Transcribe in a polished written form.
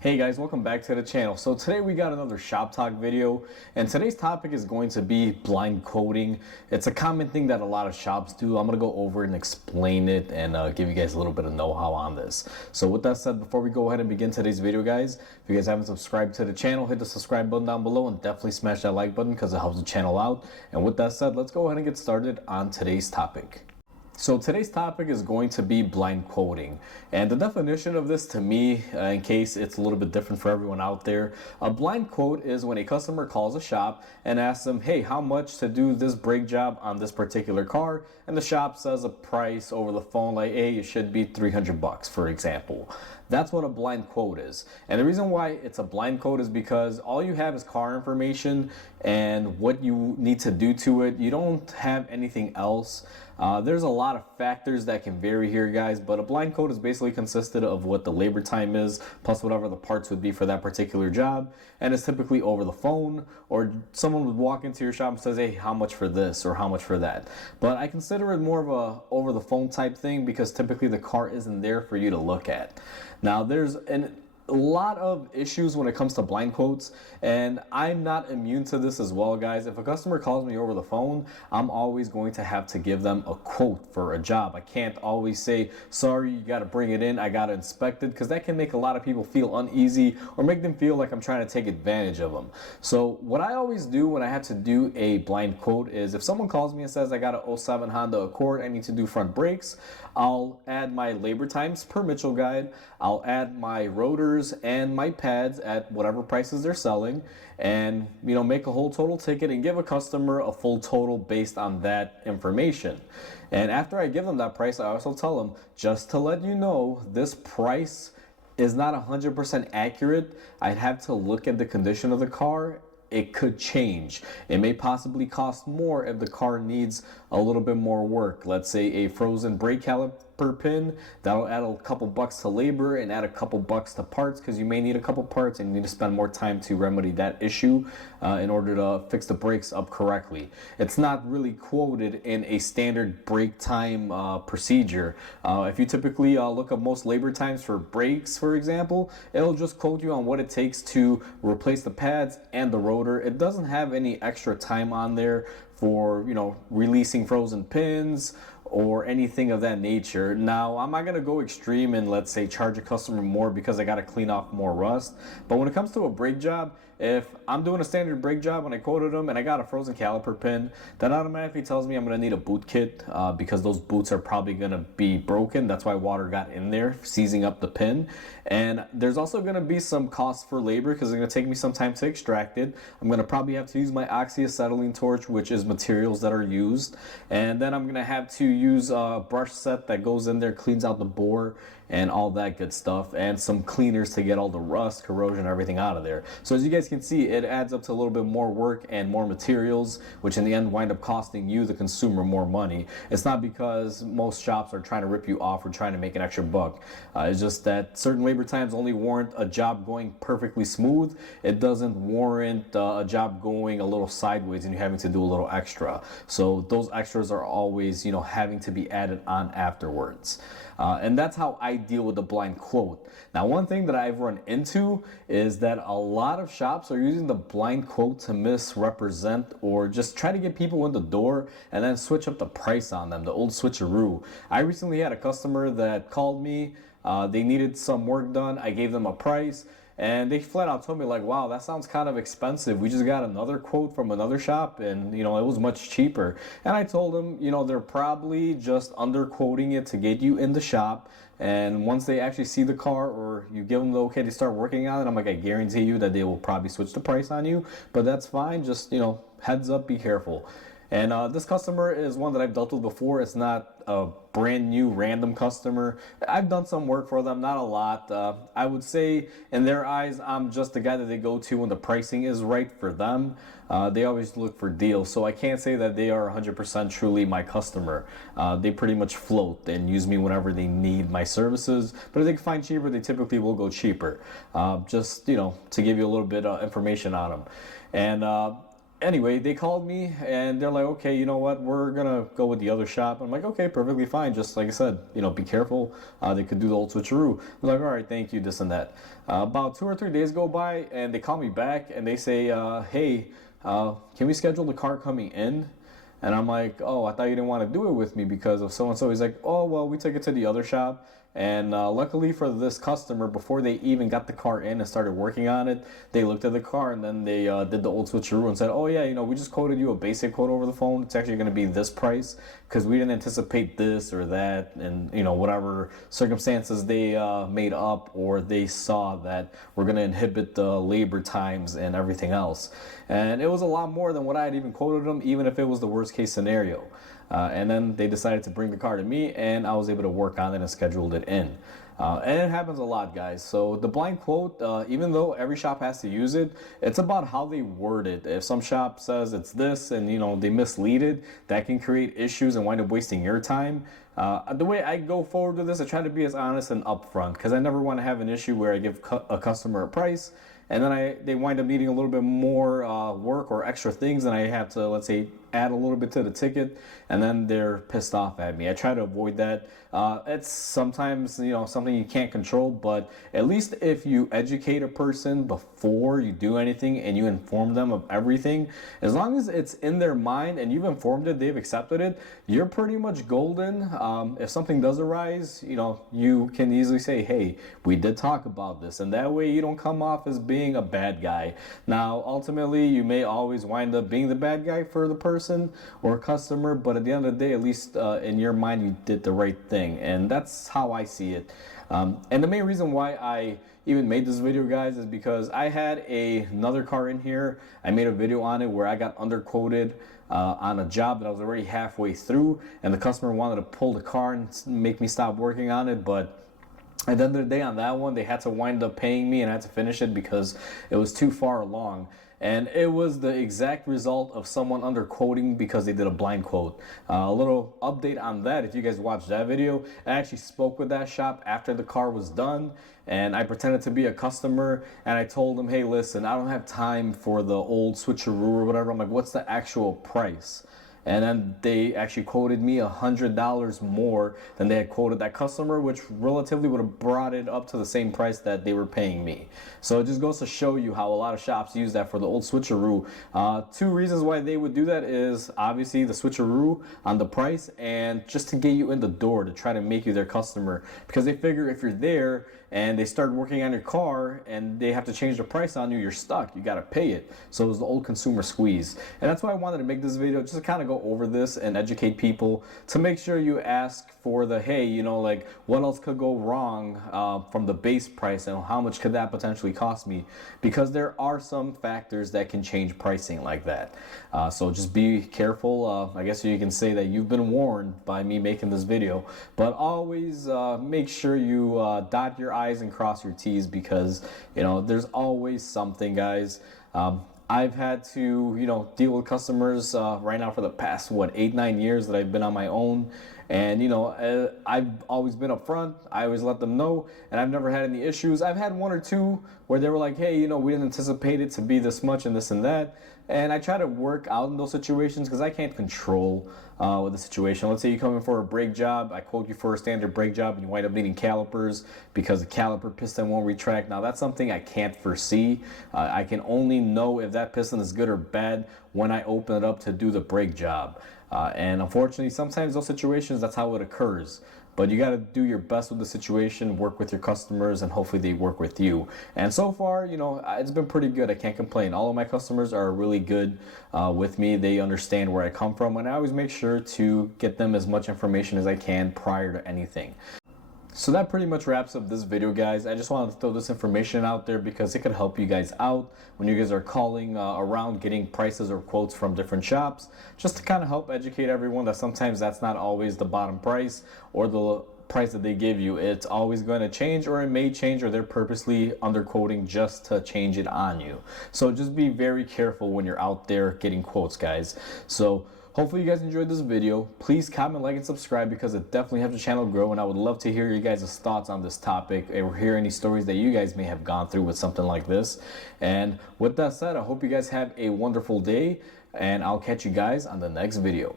Hey guys, welcome back to the channel. So today we got another shop talk video, and today's topic is going to be blind quoting. It's a common thing that a lot of shops do. I'm going to go over and explain it and give you guys a little bit of know-how on this. So with that said, before we go ahead and begin today's video, guys, if you guys haven't subscribed to the channel, hit the subscribe button down below and definitely smash that like button because it helps the channel out. And with that said, let's go ahead and get started on today's topic. So today's topic is going to be blind quoting, and the definition of this to me, in case it's a little bit different for everyone out there, a blind quote is when a customer calls a shop and asks them, hey, how much to do this brake job on this particular car, and the shop says a price over the phone like, hey, it should be 300 bucks, for example. That's what a blind quote is. And the reason why it's a blind quote is because all you have is car information and what you need to do to it. You don't have anything else. There's a lot of factors that can vary here, guys, but a blind quote is basically consisted of what the labor time is plus whatever the parts would be for that particular job, and it's typically over the phone, or someone would walk into your shop and says, hey, how much for this or how much for that. But I consider it more of a over the phone type thing because typically the car isn't there for you to look at. Now there's a lot of issues when it comes to blind quotes, and I'm not immune to this as well, guys. If a customer calls me over the phone, I'm always going to have to give them a quote for a job. I can't always say, sorry, you got to bring it in, I got to inspect it, because that can make a lot of people feel uneasy or make them feel like I'm trying to take advantage of them. So what I always do when I have to do a blind quote is if someone calls me and says I got a 07 Honda Accord, I need to do front brakes, I'll add my labor times per Mitchell guide, I'll add my rotors and my pads at whatever prices they're selling, and make a whole total ticket and give a customer a full total based on that information. And after I give them that price, I also tell them, just to let you know, this price is not 100% accurate. I'd have to look at the condition of the car. It could change. It may possibly cost more if the car needs a little bit more work. Let's say a frozen brake caliper pin, that'll add a couple bucks to labor and add a couple bucks to parts, because you may need a couple parts and you need to spend more time to remedy that issue in order to fix the brakes up correctly. It's not really quoted in a standard brake time procedure. If you typically look up most labor times for brakes, for example, it'll just quote you on what it takes to replace the pads and the rotor. It doesn't have any extra time on there for releasing frozen pins or anything of that nature. Now, I'm not gonna go extreme and let's say charge a customer more because I gotta clean off more rust. But when it comes to a brake job, if I'm doing a standard brake job and I quoted them and I got a frozen caliper pin, that automatically tells me I'm gonna need a boot kit because those boots are probably gonna be broken. That's why water got in there, seizing up the pin. And there's also gonna be some cost for labor because it's gonna take me some time to extract it. I'm gonna probably have to use my oxyacetylene torch, which is materials that are used. And then I'm gonna have to use a brush set that goes in there, cleans out the bore and all that good stuff, and some cleaners to get all the rust, corrosion, everything out of there. So as you guys can see, it adds up to a little bit more work and more materials, which in the end wind up costing you, the consumer, more money. It's not because most shops are trying to rip you off or trying to make an extra buck. It's just that certain labor times only warrant a job going perfectly smooth. It doesn't warrant a job going a little sideways and you having to do a little extra. So those extras are always, having to be added on afterwards. And that's how I deal with the blind quote. Now, one thing that I've run into is that a lot of shops are using the blind quote to misrepresent or just try to get people in the door and then switch up the price on them, the old switcheroo. I recently had a customer that called me. They needed some work done. I gave them a price. And they flat out told me like, wow, that sounds kind of expensive. We just got another quote from another shop and, it was much cheaper. And I told them, they're probably just underquoting it to get you in the shop. And once they actually see the car or you give them the okay to start working on it, I'm like, I guarantee you that they will probably switch the price on you. But that's fine. Just, heads up, be careful. And this customer is one that I've dealt with before. It's not a brand new random customer. I've done some work for them, not a lot. I would say in their eyes, I'm just the guy that they go to when the pricing is right for them. They always look for deals, so I can't say that they are 100% truly my customer. They pretty much float and use me whenever they need my services, but if they can find cheaper, they typically will go cheaper. Just, to give you a little bit of information on them. And Anyway, they called me and they're like, okay, you know what, we're gonna go with the other shop. I'm like, okay, perfectly fine. Just like I said, be careful. They could do the old switcheroo. They're like, all right, thank you, this and that. About 2 or 3 days go by and they call me back and they say, hey, can we schedule the car coming in? And I'm like, oh, I thought you didn't want to do it with me because of so and so. He's like, oh, well, we took it to the other shop. And luckily for this customer, before they even got the car in and started working on it, they looked at the car and then they did the old switcheroo and said, oh, yeah, we just quoted you a basic quote over the phone. It's actually going to be this price because we didn't anticipate this or that. And, whatever circumstances they made up or they saw that we're going to inhibit the labor times and everything else. And it was a lot more than what I had even quoted them, even if it was the worst case scenario. And then they decided to bring the car to me and I was able to work on it and scheduled it in. And it happens a lot, guys. So the blind quote, even though every shop has to use it, it's about how they word it. If some shop says it's this and they mislead it, that can create issues and wind up wasting your time. The way I go forward with this, I try to be as honest and upfront because I never want to have an issue where I give a customer a price and then they wind up needing a little bit more work or extra things, and I have to, let's say, add a little bit to the ticket, and then they're pissed off at me. I try to avoid that. It's sometimes something you can't control, but at least if you educate a person before you do anything and you inform them of everything, as long as it's in their mind and you've informed it, they've accepted it, you're pretty much golden. If something does arise, you can easily say, hey, we did talk about this, and that way you don't come off as being a bad guy. Now, ultimately, you may always wind up being the bad guy for the person or customer, but at the end of the day, at least in your mind, you did the right thing, and that's how I see it. And the main reason why I even made this video, guys, is because I had another car in here. I made a video on it where I got underquoted on a job that I was already halfway through, and the customer wanted to pull the car and make me stop working on it, but at the end of the day on that one, they had to wind up paying me and I had to finish it because it was too far along. And it was the exact result of someone underquoting because they did a blind quote. A little update on that, if you guys watched that video, I actually spoke with that shop after the car was done and I pretended to be a customer and I told them, hey, listen, I don't have time for the old switcheroo or whatever. I'm like, what's the actual price? And then they actually quoted me $100 more than they had quoted that customer, which relatively would have brought it up to the same price that they were paying me. So it just goes to show you how a lot of shops use that for the old switcheroo. Two reasons why they would do that is obviously the switcheroo on the price and just to get you in the door to try to make you their customer, because they figure if you're there and they start working on your car and they have to change the price on you, you're stuck. You got to pay it. So it was the old consumer squeeze. And that's why I wanted to make this video, just to kind of go over this and educate people, to make sure you ask for the, hey, like what else could go wrong from the base price and how much could that potentially cost me? Because there are some factors that can change pricing like that. So just be careful. I guess you can say that you've been warned by me making this video, but always make sure you dot your I's and cross your T's, because there's always something, guys. I've had to deal with customers right now for the past 8-9 years that I've been on my own, and I've always been upfront. I always let them know, and I've never had any issues. I've had one or two where they were like, hey, we didn't anticipate it to be this much and this and that, and I try to work out in those situations because I can't control with the situation. Let's say you come in for a brake job, I quote you for a standard brake job and you wind up needing calipers because the caliper piston won't retract. Now that's something I can't foresee. I can only know if that piston is good or bad when I open it up to do the brake job. And unfortunately, sometimes those situations, that's how it occurs. But you got to do your best with the situation, work with your customers, and hopefully they work with you. And so far, it's been pretty good. I can't complain. All of my customers are really good with me. They understand where I come from, and I always make sure to get them as much information as I can prior to anything. So that pretty much wraps up this video, guys. I just wanted to throw this information out there because it could help you guys out when you guys are calling around getting prices or quotes from different shops, just to kind of help educate everyone that sometimes that's not always the bottom price or the price that they give you. It's always going to change, or it may change, or they're purposely underquoting just to change it on you. So just be very careful when you're out there getting quotes, guys. So Hopefully you guys enjoyed this video. Please comment, like, and subscribe because it definitely helps the channel grow, and I would love to hear you guys' thoughts on this topic or hear any stories that you guys may have gone through with something like this. And with that said, I hope you guys have a wonderful day, and I'll catch you guys on the next video.